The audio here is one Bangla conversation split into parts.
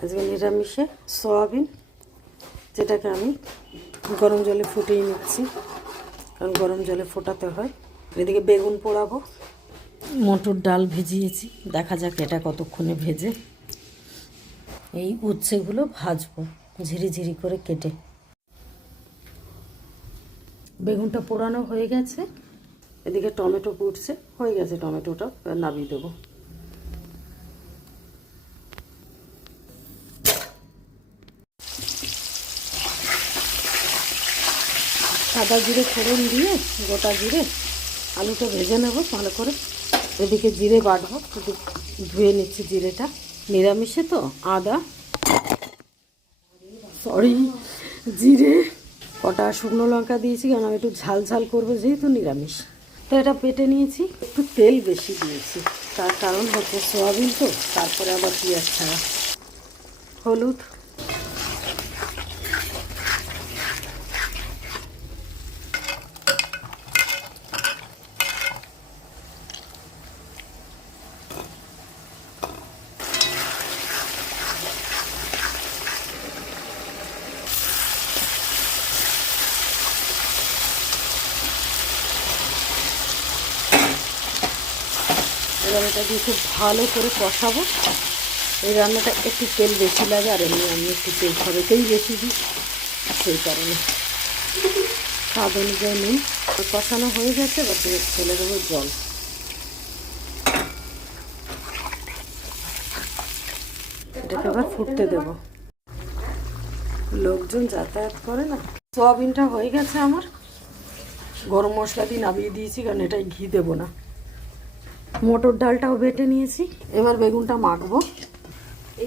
আজকে নিরামিষে সয়াবিন, যেটাকে আমি গরম জলে ফুটিয়ে নিচ্ছি, কারণ গরম জলে ফোটাতে হয়। এদিকে বেগুন পোড়াবো, মটর ডাল ভিজিয়েছি, দেখা যাক এটা কতক্ষণে ভেজে। এই উচ্ছেগুলো ভাজবো ঝিরি করে কেটে। বেগুনটা পোড়ানো হয়ে গেছে, এদিকে টমেটো পুড়ছে, হয়ে গেছে টমেটোটা, নামিয়ে দেবো। সাদা জিরে ফোড়ন দিয়ে গোটা জিরে আলুটা ভেজে নেব ভালো করে। এদিকে জিরে বাটবো, একটু ধুয়ে নিচ্ছি জিরেটা, নিরামিষে তো। আদা, জিরে, কটা শুকনো লঙ্কা দিয়েছি, কারণ আমি একটু ঝাল ঝাল করবো যেহেতু নিরামিষ। তো এটা পেটে নিয়েছি, একটু তেল বেশি দিয়েছি, তার কারণ হচ্ছে সয়াবিন তো, তারপরে আবার পেঁয়াজ ছাড়া। হলুদ, এবার এটা দিয়ে খুব ভালো করে কষাবো। এই রান্নাটা একটু তেল বেশি লাগে, আর এমনি আমি একটু তেল সবেতেই বেশি দিই, সেই কারণে। স্বাদ অনুযায়ী নুন। কষানো হয়ে গেছে, এবার ফেলে দেবো জল। এটাকে আবার ফুটতে দেবো, লোকজন যাতায়াত করে না। সোয়াবিনটা হয়ে গেছে আমার, গরম মশলা দিয়ে নামিয়ে দিয়েছি, কারণ এটাই ঘি দেবো না। মটর ডালটাও বেটে নিয়েছি, এবার বেগুনটা মাখবো।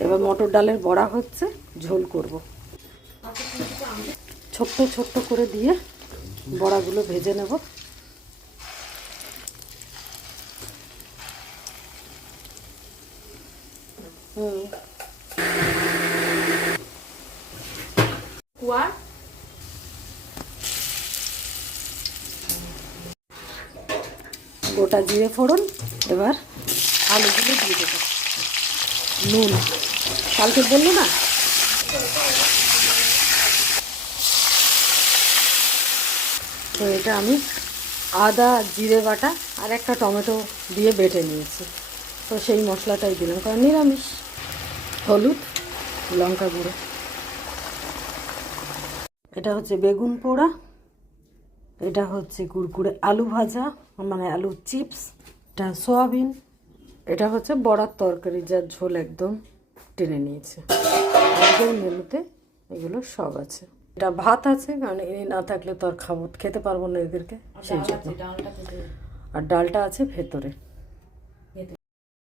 এবার মটর ডালের বড়া হচ্ছে, ঝোল করব। ছোট্ট ছোট্ট করে দিয়ে বড়াগুলো ভেজে নেব। গোটা জিরে ফোড়ন, এবার আলুগুলো দিয়ে দেবো। নুন কালকে বললো না, তো এটা আমি আদা জিরে বাটা আর একটা টমেটো দিয়ে বেটে নিয়েছি, তো সেই মশলাটাই দিলাম, কারণ নিরামিষ। হলুদ, লঙ্কা গুঁড়ো। এটা হচ্ছে বেগুন পোড়া, এটা হচ্ছে কুরকুরে আলু ভাজা, মানে আলু চিপস, এটা সয়াবিন, এটা হচ্ছে বড়ার তরকারি, যার ঝোল একদম টেনে নিয়েছে। আজকের মেনুতে এগুলো সব আছে। এটা ভাত আছে, কারণ এনে না থাকলে তো আর খেতে পারবো না এদেরকে, সেই জন্য। আর ডালটা আছে ভেতরে।